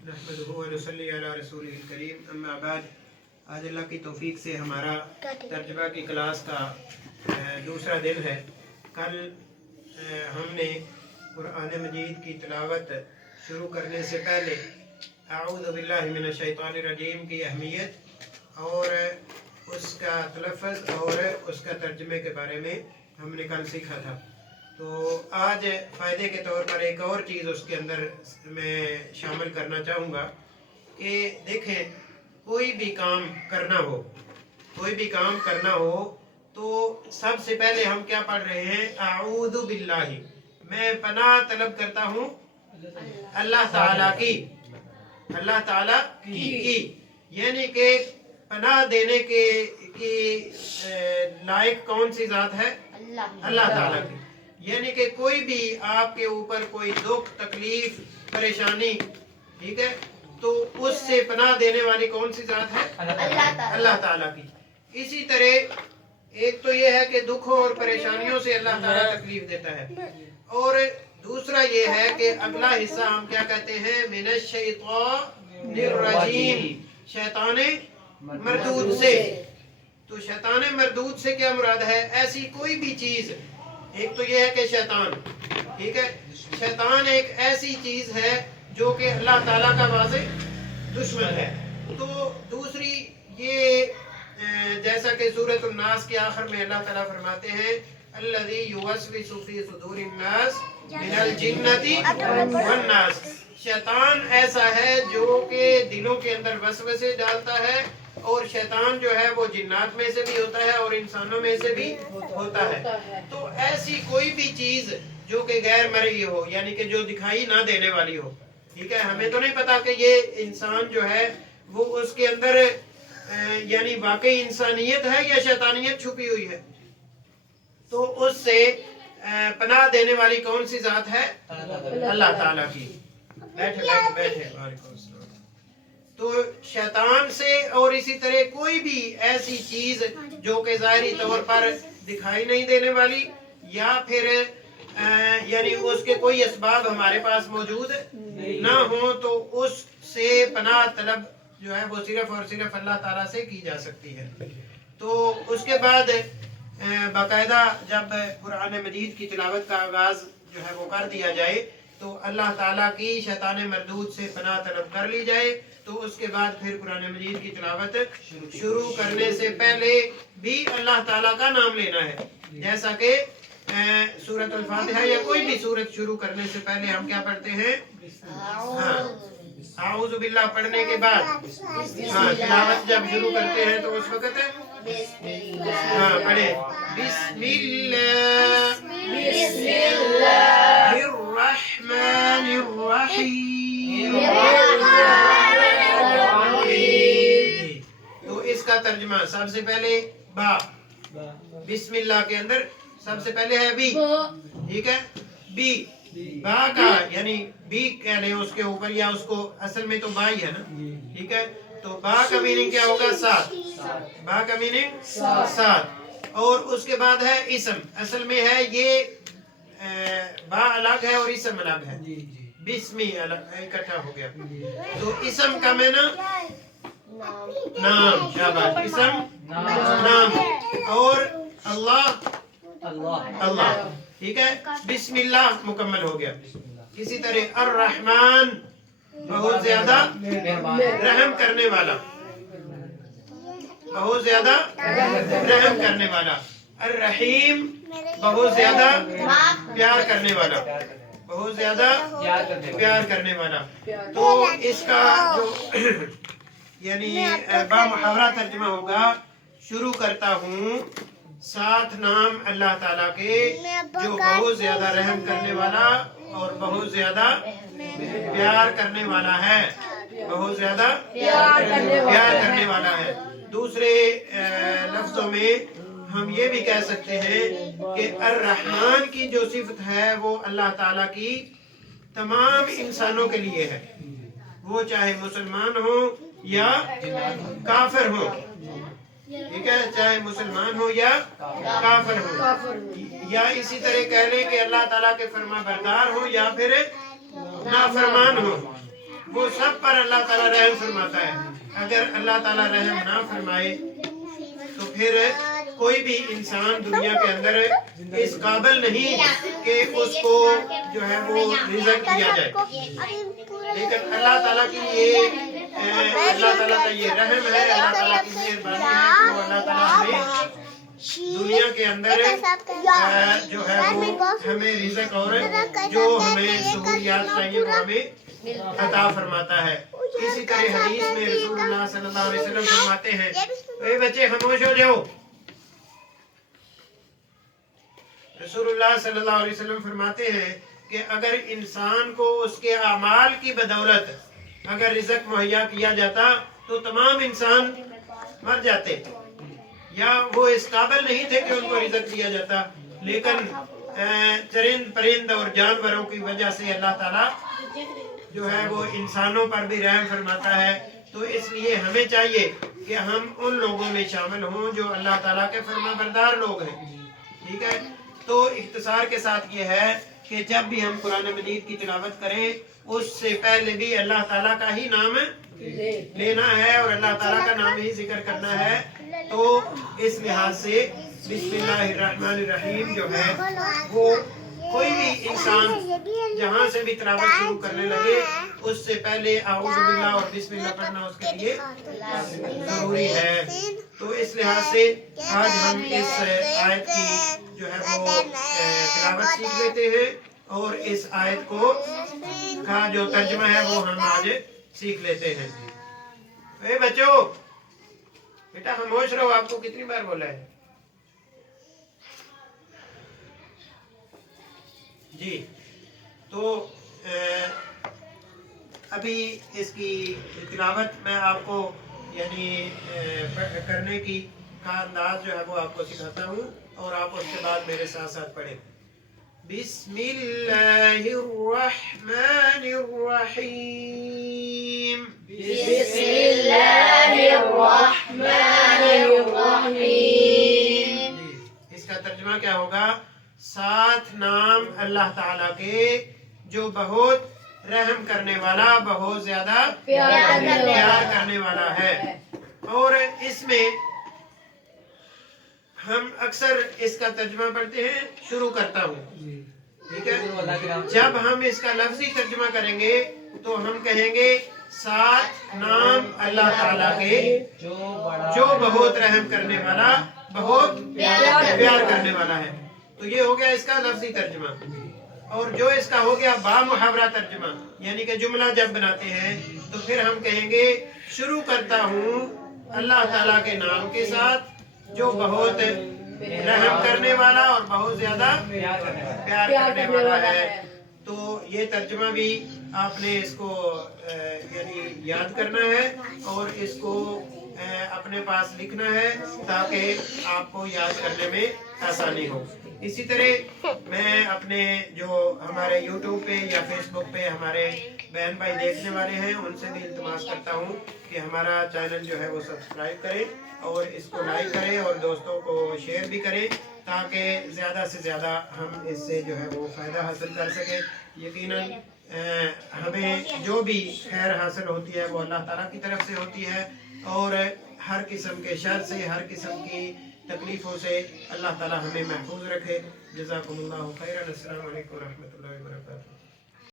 नहमदुहु व नसल्ली अला रसूलिल करीम अम्मा बाद। आज अल्लाह की तौफीक से हमारा तर्जुमा की क्लास का दूसरा दिन है। कल हमने कुरान मजीद की तिलावत शुरू करने से पहले अऊज़ु बिल्लाहि मिनश शैतानिर रजीम की अहमियत और उसका तलफ़्फ़ुज़ और उसका तर्जुमे के बारे में हमने कल सीखा था। तो आज फ़ायदे के तौर पर एक और चीज़ उसके अंदर मैं शामिल करना चाहूँगा कि देखें, कोई भी काम करना हो तो सबसे पहले हम क्या पढ़ रहे हैं? अऊज़ु बिल्लाहि, मैं पनाह तलब करता हूँ अल्लाह ताला की यानी कि पनाह देने के लायक कौन सी ज़ात है? अल्लाह ताला की। यानी कि कोई भी आपके ऊपर कोई दुख तकलीफ परेशानी, ठीक है, तो उससे पनाह देने वाली कौन सी ज़ात है? अल्लाह ताला की। इसी तरह एक तो ये है कि दुखों और परेशानियों से अल्लाह ताला तकलीफ देता है, और दूसरा ये है कि अगला हिस्सा हम क्या कहते हैं? मिनश शैतानिर रजीम, शैताने मरदूद से। तो शैताने मरदूद से क्या मुराद है? ऐसी कोई भी चीज़, एक तो ये है कि शैतान, ठीक है, शैतान एक ऐसी चीज है जो कि अल्लाह ताला का वाज़े दुश्मन है। तो दूसरी ये जैसा कि सूरह नास के आखिर में अल्लाह ताला फरमाते हैं अल्लज़ी युवस्विसु फी सुदूरिन नास मिनल जिन्नति वन नास, शैतान ऐसा है जो कि दिलों के अंदर वसवसे डालता है, और शैतान जो है वो जिन्नात में से भी होता है और इंसानों में से भी होता है। तो ऐसी कोई भी चीज जो कि गैर मर्ई हो, यानी कि जो दिखाई ना देने वाली हो, ठीक है, हमें तो नहीं पता कि ये इंसान जो है वो उसके अंदर यानी वाकई इंसानियत है या शैतानियत छुपी हुई है, तो उससे पनाह देने वाली कौन सी जात है? अल्लाह ताला की। बैठे। तो शैतान से, और इसी तरह कोई भी ऐसी चीज जो कि ज़ाहिरी तौर पर दिखाई नहीं देने वाली, या फिर यानी उसके कोई असबाब हमारे पास मौजूद ना हो, तो उससे पनाह तलब जो है वो सिर्फ और सिर्फ अल्लाह ताला से की जा सकती है। तो उसके बाद बाकायदा जब कुरान मजीद की तिलावत का आगाज जो है वो कर दिया जाए, तो अल्लाह ताला की शैतान मरदूद से पनाह तलब कर ली जाए, तो उसके बाद फिर कुरान मजीद की तिलावत शुरू करने से पहले भी अल्लाह ताला का नाम लेना है। जैसा कि सूरत अल फातिहा या कोई भी सूरत शुरू करने से पहले हम क्या पढ़ते हैं? आऊज़ु बिल्लाह पढ़ने के बाद तिलावत जब शुरू करते हैं तो उस वक्त पढ़े बिस्मिल्लाहिर्रहमानिर्रहीम। तो इसका तर्जुमा सबसे पहले बा, बिस्मिल्लाह के अंदर सबसे पहले है बी, ठीक है, बी, बा का यानी बी कह लें उसके ऊपर, या उसको असल में तो बा ही है ना, ठीक है, तो बा का मीनिंग क्या होगा? सात। बा का मीनिंग सात। और उसके बाद है इसम, असल में है ये बा अलग है और इसम अलग है, बिस्मी अलग इकट्ठा हो गया। तो इसम का मैना नाम, शाबाश, इसम नाम, और अल्लाह, ठीक है, बिस्मिल्लाह मुकम्मल हो गया। इसी तरह अर रहमान, बहुत ज्यादा रहम करने वाला, बहुत ज्यादा रहम करने वाला, अर रहीम, बहुत ज्यादा प्यार करने वाला, बहुत ज्यादा प्यार करने वाला। तो इसका जो यानी बामुहावरा तर्जुमा होगा, शुरू करता हूँ सात नाम अल्लाह ताला के जो बहुत ज्यादा रहम करने वाला और बहुत ज्यादा प्यार करने वाला है, बहुत ज्यादा प्यार करने वाला है। दूसरे लफ्जों में हम ये भी कह सकते हैं कि अर रहमान की जो सिफत है वो अल्लाह ताला की तमाम इंसानों के लिए है, वो चाहे मुसलमान हो या काफिर हो, ठीक है, चाहे मुसलमान हो या काफिर हो, या इसी तरह कह लें कि अल्लाह ताला के फरमा बरदार हो या फिर नाफरमान हो, وہ سب پر اللہ تعالیٰ رحم فرماتا ہے. اگر اللہ تعالیٰ رحم نہ فرمائے تو پھر کوئی بھی انسان دنیا کے اندر اس قابل نہیں کہ اس کو جو ہے وہ رزق دیا جائے. لیکن اللہ تعالیٰ کی اللہ تعالیٰ کا یہ رحم ہے, اللہ تعالیٰ کی مہربانی ہے کہ وہ اللہ تعالیٰ ہمیں دنیا کے اندر جو ہے وہ ہمیں رزق اور جو ہمیں سہولیات چاہیے وہ ہمیں عطا فرماتا ہے. اسی طرح حدیث میں رسول اللہ صلی اللہ علیہ وسلم فرماتے ہیں, اے بچے خاموش ہو جاؤ. رسول اللہ صلی اللہ علیہ وسلم فرماتے ہیں کہ اگر انسان کو اس کے اعمال کی بدولت اگر رزق مہیا کیا جاتا تو تمام انسان مر جاتے, یا وہ اس قابل نہیں تھے کہ ان کو رزق دیا جاتا. لیکن چرند پرند اور جانوروں کی وجہ سے اللہ تعالیٰ جو ہے وہ انسانوں پر بھی رحم فرماتا ہے. تو اس لیے ہمیں چاہیے کہ ہم ان لوگوں میں شامل ہوں جو اللہ تعالیٰ کے فرما بردار لوگ ہیں. ٹھیک ہے, تو اختصار کے ساتھ یہ ہے کہ جب بھی ہم قرآن مجید کی تلاوت کریں اس سے پہلے بھی اللہ تعالیٰ کا ہی نام لینا ہے اور اللہ تعالیٰ کا نام ہی ذکر کرنا ہے. تو اس لحاظ سے بسم اللہ الرحمن الرحیم جو ہے وہ کوئی بھی انسان جہاں سے بھی تلاوت شروع کرنے لگے اس سے پہلے اعوذ باللہ اور بسم اللہ پڑھنا اس کے لیے ضروری ہے. تو اس لحاظ سے آج ہم اس آیت کی جو ہے وہ تلاوت سیکھ لیتے ہیں اور اس آیت کو کا جو ترجمہ ہے وہ ہم آج سیکھ لیتے ہیں. اے بچوں بیٹا خاموش رہو, آپ کو کتنی بار بولا ہے؟ جی, تو ابھی اس کی تلاوت میں آپ کو یعنی کرنے کی کا انداز جو ہے وہ آپ کو سکھاتا ہوں اور آپ اس کے بعد میرے ساتھ ساتھ پڑھیں. بسم اللہ الرحمن الرحیم. بسم اللہ الرحمن الرحیم. اس کا ترجمہ کیا ہوگا؟ 7 نام اللہ تعالیٰ کے جو بہت رحم کرنے والا, بہت زیادہ پیار کرنے والا ہے. اور اس میں ہم اکثر اس کا ترجمہ پڑھتے ہیں, شروع کرتا ہوں. ٹھیک ہے, جب ہم اس کا لفظی ترجمہ کریں گے تو ہم کہیں گے 7 نام اللہ تعالیٰ کے جو بہت رحم کرنے والا, بہت پیار کرنے والا ہے. تو یہ ہو گیا اس کا لفظی ترجمہ. اور جو اس کا ہو گیا با محاورہ ترجمہ, یعنی کہ جملہ جب بناتے ہیں تو پھر ہم کہیں گے شروع کرتا ہوں اللہ تعالیٰ کے نام کے ساتھ جو بہت رحم کرنے والا اور بہت زیادہ پیار کرنے والا ہے. تو یہ ترجمہ بھی آپ نے اس کو یعنی یاد کرنا ہے اور اس کو اپنے پاس لکھنا ہے تاکہ آپ کو یاد کرنے میں آسانی ہو. اسی طرح میں اپنے جو ہمارے یوٹیوب پہ یا فیس بک پہ ہمارے بہن بھائی دیکھنے والے ہیں ان سے بھی التماس کرتا ہوں کہ ہمارا چینل جو ہے وہ سبسکرائب کریں اور اس کو لائک کریں اور دوستوں کو شیئر بھی کریں تاکہ زیادہ سے زیادہ ہم اس سے جو ہے وہ فائدہ حاصل کر سکیں. یقیناً ہمیں جو بھی خیر حاصل ہوتی ہے وہ اللہ تعالیٰ کی طرف سے ہوتی ہے اور ہر قسم کے شر سے, ہر قسم کی تکلیفوں سے اللہ تعالیٰ ہمیں محفوظ رکھے. جزاکم اللہ خیرا. السلام علیکم و رحمۃ اللہ وبرکاتہ.